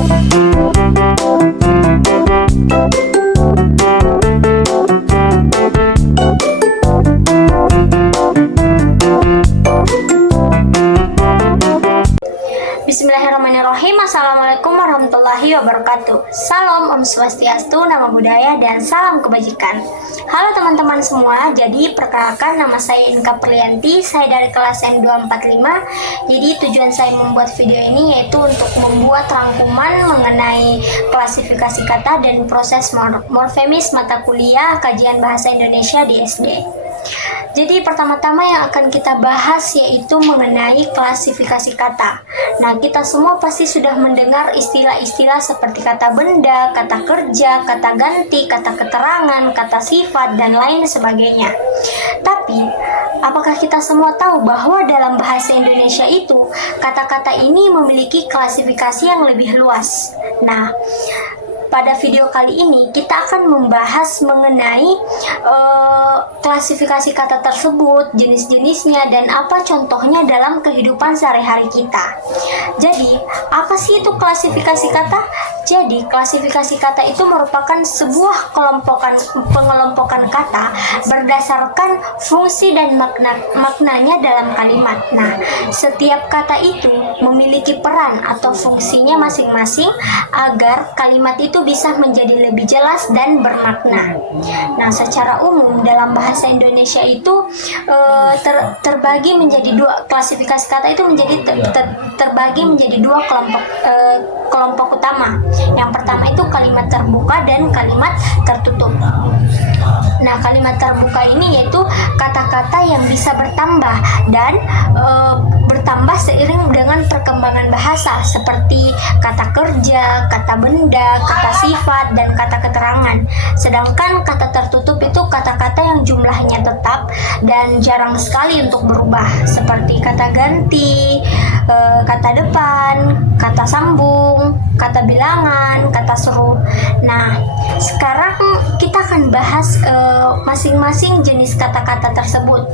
Bismillahirrahmanirrahim. Assalamualaikum warahmatullahi wabarakatuh. Salam Om Swastiastu, nama budaya, dan salam kebajikan. Halo teman-teman semua, jadi perkenalkan nama saya Inka Perlianti, saya dari kelas M245. Jadi tujuan saya membuat video ini yaitu untuk membuat rangkuman mengenai klasifikasi kata dan proses morfemis mata kuliah kajian bahasa Indonesia di SD. Jadi pertama-tama yang akan kita bahas yaitu mengenai klasifikasi kata. Nah, kita semua pasti sudah mendengar istilah-istilah seperti kata benda, kata kerja, kata ganti, kata keterangan, kata sifat, dan lain sebagainya. Tapi, apakah kita semua tahu bahwa dalam bahasa Indonesia itu, kata-kata ini memiliki klasifikasi yang lebih luas? Nah, pada video kali ini kita akan membahas mengenai klasifikasi kata tersebut, jenis-jenisnya, dan apa contohnya dalam kehidupan sehari-hari kita. Jadi, apa sih itu klasifikasi kata? Jadi, klasifikasi kata itu merupakan sebuah pengelompokan kata berdasarkan fungsi dan maknanya dalam kalimat. Nah, setiap kata itu memiliki peran atau fungsinya masing-masing agar kalimat itu bisa menjadi lebih jelas dan bermakna. Nah, secara umum dalam bahasa Indonesia itu terbagi menjadi dua, klasifikasi kata itu terbagi menjadi dua kelompok utama. Yang pertama itu kalimat terbuka dan kalimat tertutup. Nah, kalimat terbuka ini yaitu kata-kata yang bisa bertambah dan bertambah seiring dengan perkembangan bahasa seperti kata kerja, kata benda, kata sifat, dan kata keterangan. Sedangkan kata tertutup itu kata-kata yang jumlahnya tetap dan jarang sekali untuk berubah seperti kata ganti, kata depan, kata sambung, kata bilangan, kata seru. Nah, sekarang kita akan bahas masing-masing jenis kata-kata tersebut.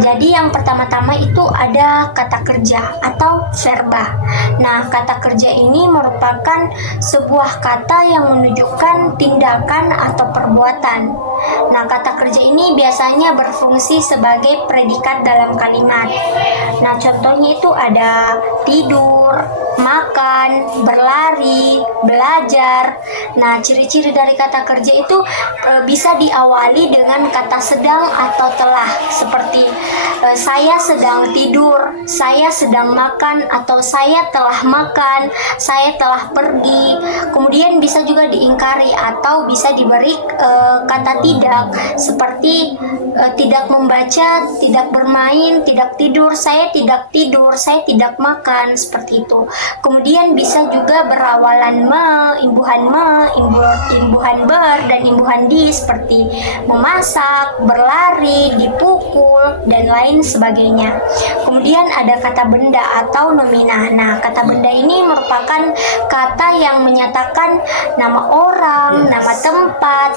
Jadi yang pertama-tama itu ada kata kerja atau verba. Nah, kata kerja ini merupakan sebuah kata yang menunjukkan tindakan atau perbuatan. Nah, kata kerja ini biasanya berfungsi sebagai predikat dalam kalimat. Nah, contohnya itu ada tidur, makan, berlari, belajar. Nah, ciri-ciri dari kata kerja itu bisa diawali dengan kata sedang atau telah, seperti saya sedang tidur, saya sedang makan, atau saya telah makan, saya telah pergi. Kemudian bisa juga diingkari atau bisa diberi kata tidak, seperti tidak membaca, tidak bermain, tidak tidur, saya tidak makan, seperti itu. Kemudian bisa juga berawalan imbuhan imbuhan ber, dan imbuhan di, seperti memasak, berlari, dipukul, dan lain sebagainya. Kemudian ada kata benda atau nomina. Nah, kata benda ini merupakan kata yang menyatakan nama orang, nama tempat,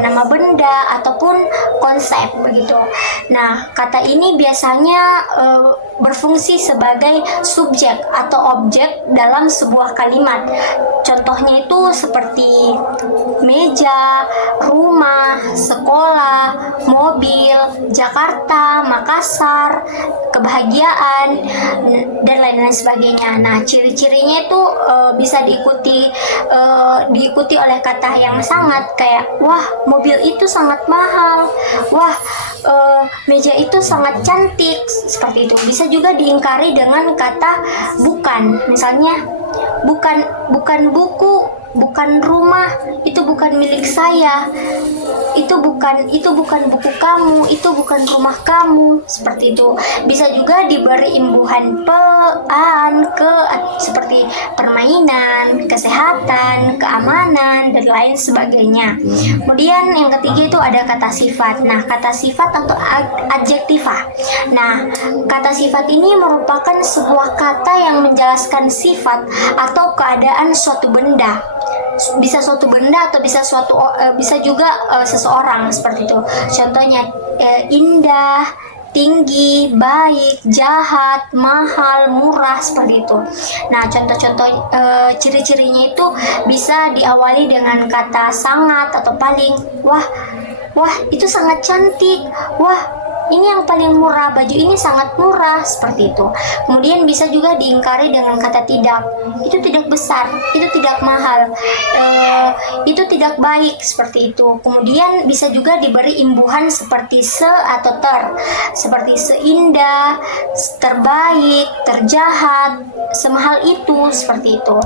nama benda, ataupun konsep, begitu. Nah, kata ini biasanya berfungsi sebagai subjek atau objek dalam sebuah kalimat. Contohnya itu seperti meja, rumah, sekolah, mobil, Jakarta, Makassar, kebahagiaan, dan lain-lain sebagainya. Nah, ciri-cirinya itu bisa diikuti oleh kata yang sangat, kayak wah, mobil itu sangat mahal, wah, meja itu sangat cantik, seperti itu. Bisa juga diingkari dengan kata bukan, misalnya bukan buku, bukan rumah, itu bukan milik saya, itu bukan buku kamu, itu bukan rumah kamu, seperti itu. Bisa juga diberi imbuhan seperti permainan, kesehatan, keamanan, dan lain sebagainya. Kemudian yang ketiga itu ada kata sifat. Nah, kata sifat atau adjektiva. Nah, kata sifat ini merupakan sebuah kata yang menjelaskan sifat atau keadaan suatu benda. Bisa suatu benda atau bisa juga seseorang, seperti itu. Contohnya indah, tinggi, baik, jahat, mahal, murah, seperti itu. Nah, contoh-contoh ciri-cirinya itu bisa diawali dengan kata sangat atau paling. Wah, itu sangat cantik. Wah, ini yang paling murah, baju ini sangat murah, seperti itu. Kemudian bisa juga diingkari dengan kata tidak. Itu tidak besar, itu tidak mahal, itu tidak baik, seperti itu. Kemudian bisa juga diberi imbuhan seperti se atau ter, seperti seindah, terbaik, terjahat, semahal itu, seperti itu.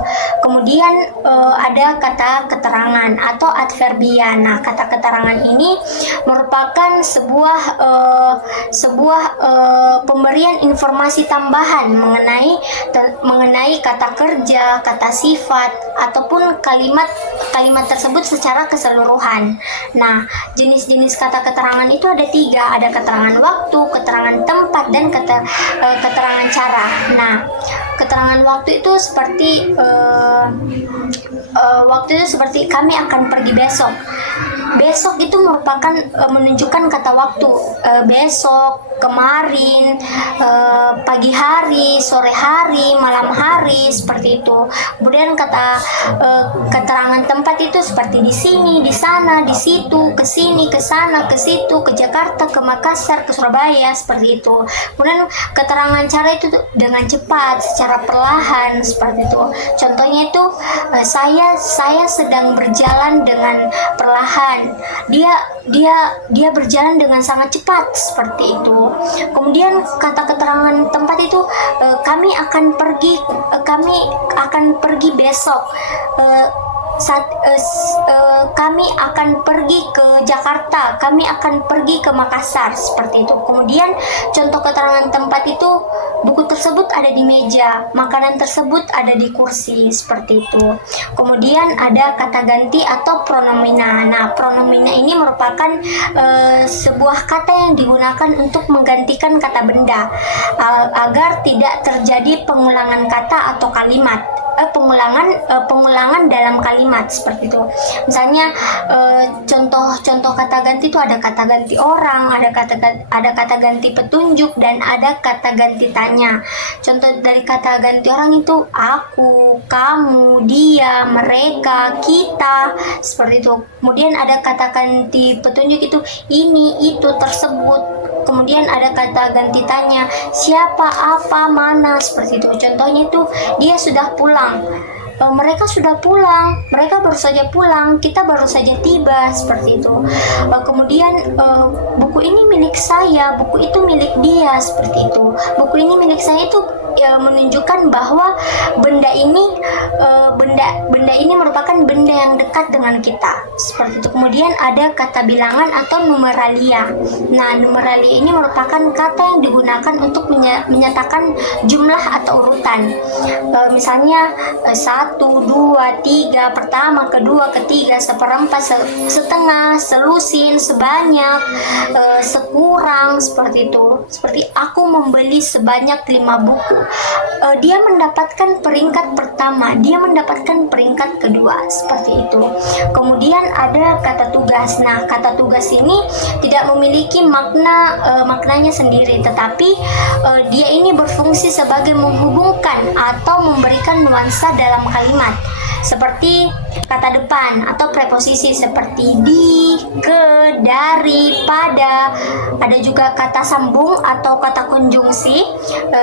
Kemudian ada kata keterangan atau adverbia. Nah, kata keterangan ini merupakan sebuah pemberian informasi tambahan mengenai kata kerja, kata sifat, ataupun kalimat tersebut secara keseluruhan. Nah, jenis-jenis kata keterangan itu ada 3, ada keterangan waktu, keterangan tempat, dan keterangan cara. Nah, keterangan waktu itu seperti kami akan pergi besok. Besok itu merupakan menunjukkan kata waktu, besok, kemarin, pagi hari, sore hari, malam hari, seperti itu. Kemudian keterangan tempat itu seperti di sini, di sana, di situ, ke sini, ke sana, ke situ, ke Jakarta, ke Makassar, ke Surabaya, seperti itu. Kemudian keterangan cara itu dengan cepat, secara perlahan, seperti itu. Contohnya itu saya sedang berjalan dengan perlahan. Dia berjalan dengan sangat cepat, seperti itu. Kemudian kata keterangan tempat itu kami akan pergi besok. Kami akan pergi ke Jakarta, kami akan pergi ke Makassar, seperti itu. Kemudian contoh keterangan tempat itu buku tersebut ada di meja, makanan tersebut ada di kursi, seperti itu. Kemudian ada kata ganti atau pronomina. Nah, pronomina ini merupakan sebuah kata yang digunakan untuk menggantikan kata benda agar tidak terjadi pengulangan kata atau kalimat. Pengulangan dalam kalimat, seperti itu. Misalnya contoh kata ganti itu ada kata ganti orang, ada kata ganti petunjuk, dan ada kata ganti tanya. Contoh dari kata ganti orang itu aku, kamu, dia, mereka, kita, seperti itu. Kemudian ada kata ganti petunjuk itu ini, itu, tersebut. Kemudian ada kata ganti tanya, siapa, apa, mana, seperti itu. Contohnya itu dia sudah pulang, mereka sudah pulang, mereka baru saja pulang, kita baru saja tiba, seperti itu. Kemudian buku ini milik saya, buku itu milik dia, seperti itu. Buku ini milik saya itu menunjukkan bahwa benda ini merupakan benda yang dekat dengan kita, seperti itu. Kemudian ada kata bilangan atau numeralia. Nah, numeralia ini merupakan kata yang digunakan untuk menyatakan jumlah atau urutan. Misalnya 1, 2, 3, pertama, kedua, ketiga, seperempat, setengah, selusin, sebanyak, sekurang, seperti itu. Seperti aku membeli sebanyak 5 buku. Dia mendapatkan peringkat pertama, dia mendapatkan peringkat kedua, seperti itu. Kemudian ada kata tugas. Nah, kata tugas ini tidak memiliki maknanya sendiri, tetapi dia ini berfungsi sebagai menghubungkan atau memberikan nuansa dalam kalimat, seperti kata depan atau preposisi seperti di, ke, dari, pada. Ada juga kata sambung atau kata konjungsi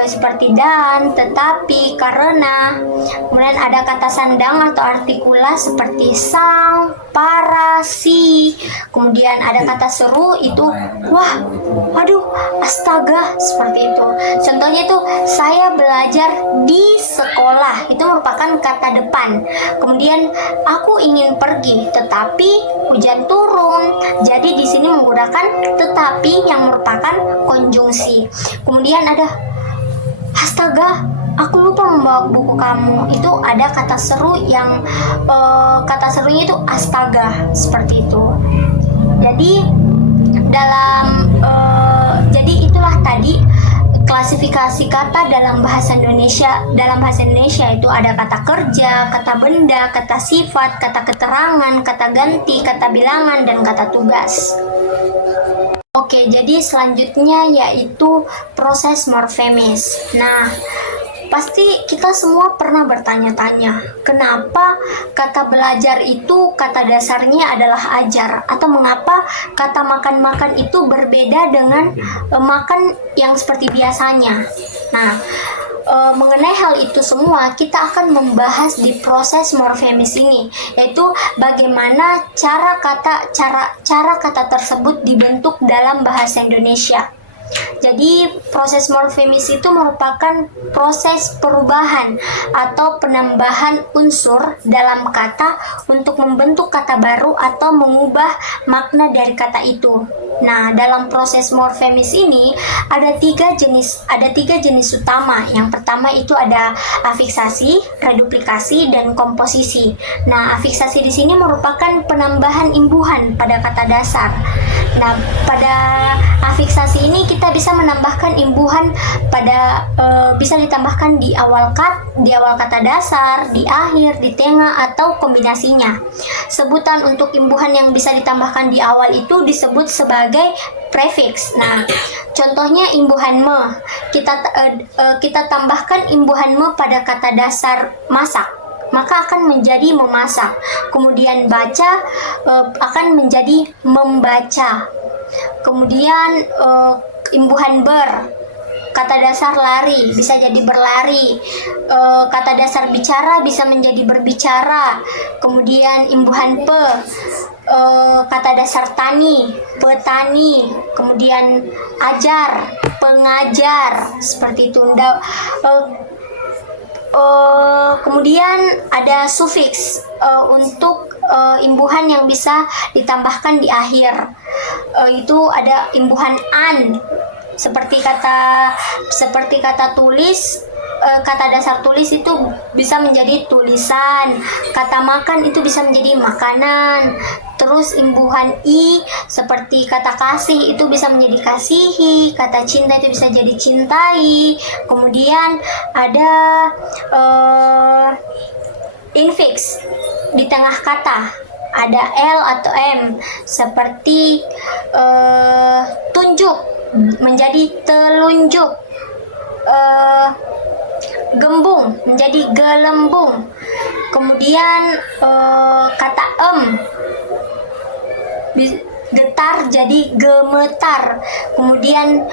seperti dan, tetapi, karena. Kemudian ada kata sandang atau artikula seperti sang, para, si. Kemudian ada kata seru itu wah, aduh, astaga, seperti itu. Contohnya itu saya belajar di sekolah, itu merupakan kata depan. Kemudian aku ingin pergi tetapi hujan turun. Jadi di sini menggunakan tetapi yang merupakan konjungsi. Kemudian ada astaga, aku lupa membawa buku kamu. Itu ada kata seru yang kata serunya itu astaga, seperti itu. Jadi itulah tadi klasifikasi kata dalam bahasa Indonesia. Dalam bahasa Indonesia itu ada kata kerja, kata benda, kata sifat, kata keterangan, kata ganti, kata bilangan, dan kata tugas. Oke, jadi selanjutnya yaitu proses morfemis. Nah, pasti kita semua pernah bertanya-tanya, kenapa kata belajar itu kata dasarnya adalah ajar, atau mengapa kata makan-makan itu berbeda dengan makan yang seperti biasanya. Nah, mengenai hal itu semua kita akan membahas di proses morfemis ini, yaitu bagaimana cara kata tersebut dibentuk dalam bahasa Indonesia. Jadi proses morfemis itu merupakan proses perubahan atau penambahan unsur dalam kata untuk membentuk kata baru atau mengubah makna dari kata itu. Nah, dalam proses morfemis ini ada tiga jenis utama. Yang pertama itu ada afiksasi, reduplikasi, dan komposisi. Nah, afiksasi di sini merupakan penambahan imbuhan pada kata dasar. Nah, pada afiksasi ini kita bisa menambahkan imbuhan pada bisa ditambahkan di awal kata dasar, di akhir, di tengah, atau kombinasinya. Sebutan untuk imbuhan yang bisa ditambahkan di awal itu disebut sebagai prefix. Nah, contohnya imbuhan me. Kita tambahkan imbuhan me pada kata dasar masak, maka akan menjadi memasak. Kemudian baca akan menjadi membaca. Kemudian imbuhan ber, kata dasar lari bisa jadi berlari. Kata dasar bicara bisa menjadi berbicara. Kemudian imbuhan pe, kata dasar tani, petani. Kemudian ajar, pengajar, seperti itu. Kemudian ada sufiks untuk imbuhan yang bisa ditambahkan di akhir. Itu ada imbuhan an, seperti kata tulis. Kata dasar tulis itu bisa menjadi tulisan. Kata makan itu bisa menjadi makanan. Terus imbuhan i, seperti kata kasih itu bisa menjadi kasihi. Kata cinta itu bisa jadi cintai. Kemudian ada infiks di tengah kata, ada l atau m, seperti tunjuk menjadi telunjuk, gembung menjadi gelembung. Kemudian kata getar jadi gemetar. Kemudian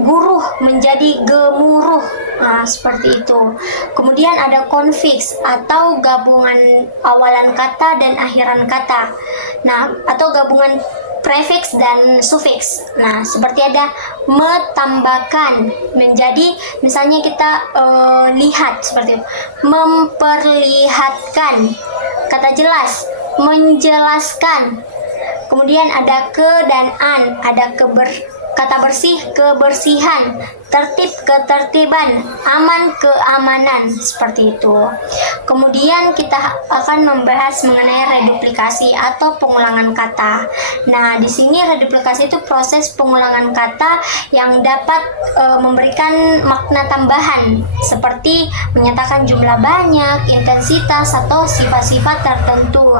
guruh menjadi gemuruh. Nah, seperti itu. Kemudian ada konfiks atau gabungan awalan kata dan akhiran kata. Nah, atau gabungan prefiks dan sufiks. Nah, seperti ada metambahkan menjadi, misalnya kita lihat seperti itu, memperlihatkan. Kata jelas, menjelaskan. Kemudian ada ke dan an, ada kata bersih, kebersihan, tertib, ketertiban, aman, keamanan, seperti itu. Kemudian kita akan membahas mengenai reduplikasi atau pengulangan kata. Nah, di sini reduplikasi itu proses pengulangan kata yang dapat memberikan makna tambahan, seperti menyatakan jumlah banyak, intensitas, atau sifat-sifat tertentu.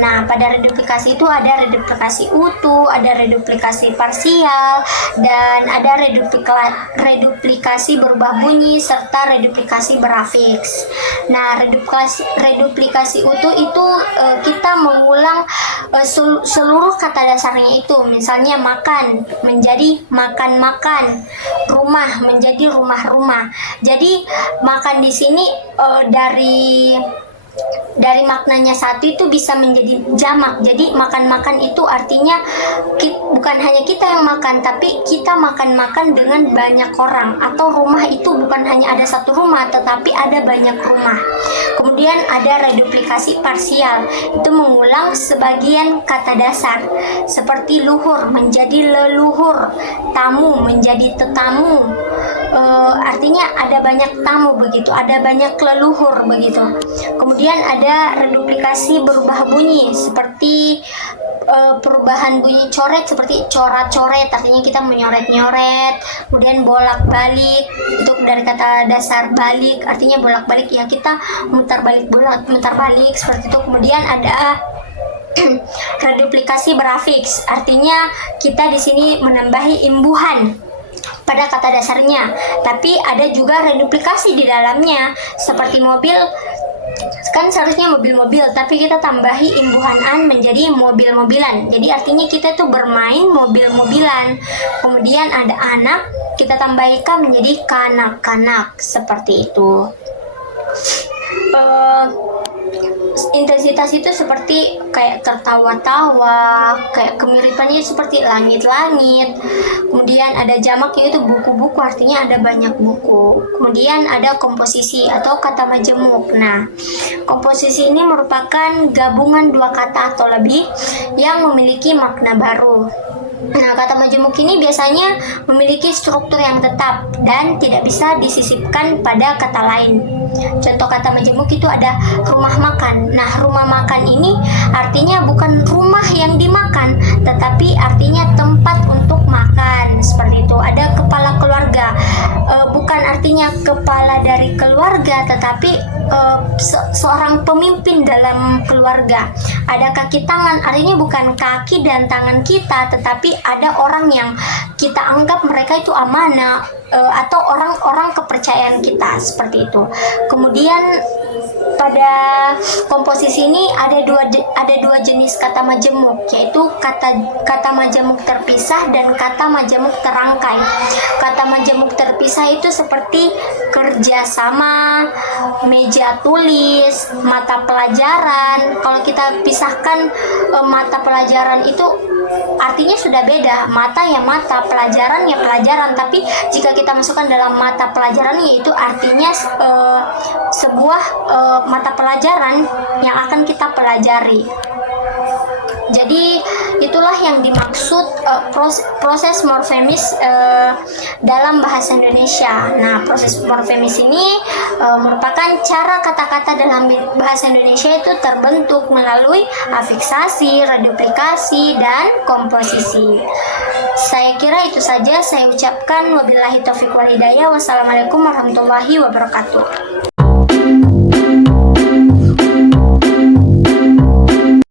Nah, pada reduplikasi itu ada reduplikasi utuh, ada reduplikasi parsial, dan ada reduplikasi berubah bunyi, serta reduplikasi berafiks. Nah, reduplikasi utuh itu kita mengulang seluruh kata dasarnya itu. Misalnya makan menjadi makan-makan, rumah menjadi rumah-rumah. Jadi makan di sini dari maknanya satu itu bisa menjadi jamak. Jadi makan-makan itu artinya bukan hanya kita yang makan, tapi kita makan-makan dengan banyak orang. Atau rumah itu bukan hanya ada satu rumah, tetapi ada banyak rumah. Kemudian ada reduplikasi parsial, itu mengulang sebagian kata dasar, seperti luhur menjadi leluhur, tamu menjadi tetamu. Artinya ada banyak tamu begitu, ada banyak leluhur begitu. Kemudian ada reduplikasi berubah bunyi, seperti perubahan bunyi coret, seperti coret-coret, artinya kita menyoret-nyoret. Kemudian bolak-balik, itu dari kata dasar balik, artinya bolak-balik, ya kita mutar balik, seperti itu. Kemudian ada reduplikasi berafiks, artinya kita di sini menambahi imbuhan pada kata dasarnya, tapi ada juga reduplikasi di dalamnya, seperti mobil kan seharusnya mobil-mobil, tapi kita tambahi imbuhan an menjadi mobil-mobilan. Jadi artinya kita tuh bermain mobil-mobilan. Kemudian ada anak, kita tambahkan menjadi kanak-kanak, seperti itu. Intensitas itu seperti kayak tertawa-tawa, kayak kemiripannya seperti langit-langit. Kemudian ada jamak, yaitu buku-buku, artinya ada banyak buku. Kemudian ada komposisi atau kata majemuk. Nah, komposisi ini merupakan gabungan dua kata atau lebih yang memiliki makna baru. Nah, kata majemuk ini biasanya memiliki struktur yang tetap dan tidak bisa disisipkan pada kata lain. Contoh kata majemuk itu ada rumah makan. Nah, rumah makan ini artinya bukan rumah yang dimakan, tetapi artinya tempat untuk makan. Seperti itu. Ada kepala keluarga, bukan artinya kepala dari keluarga, tetapi seorang pemimpin dalam keluarga. Ada kaki tangan, artinya bukan kaki dan tangan kita, tetapi ada orang yang kita anggap mereka itu amanah, atau orang-orang kepercayaan kita, seperti itu. Kemudian pada komposisi ini ada dua jenis kata majemuk, yaitu kata majemuk terpisah dan kata majemuk terangkai. Kata majemuk terpisah itu seperti kerjasama, meja tulis, mata pelajaran. Kalau kita pisahkan mata pelajaran itu artinya sudah beda. Mata ya mata, pelajaran ya pelajaran. Tapi jika kita masukkan dalam mata pelajaran, yaitu artinya sebuah mata pelajaran yang akan kita pelajari. Jadi itulah yang dimaksud proses morfemis dalam bahasa Indonesia. Nah, proses morfemis ini merupakan cara kata-kata dalam bahasa Indonesia itu terbentuk melalui afiksasi, reduplikasi, dan komposisi. Saya kira itu saja saya ucapkan. Wabillahi taufiq wal hidayah. Wassalamualaikum warahmatullahi wabarakatuh.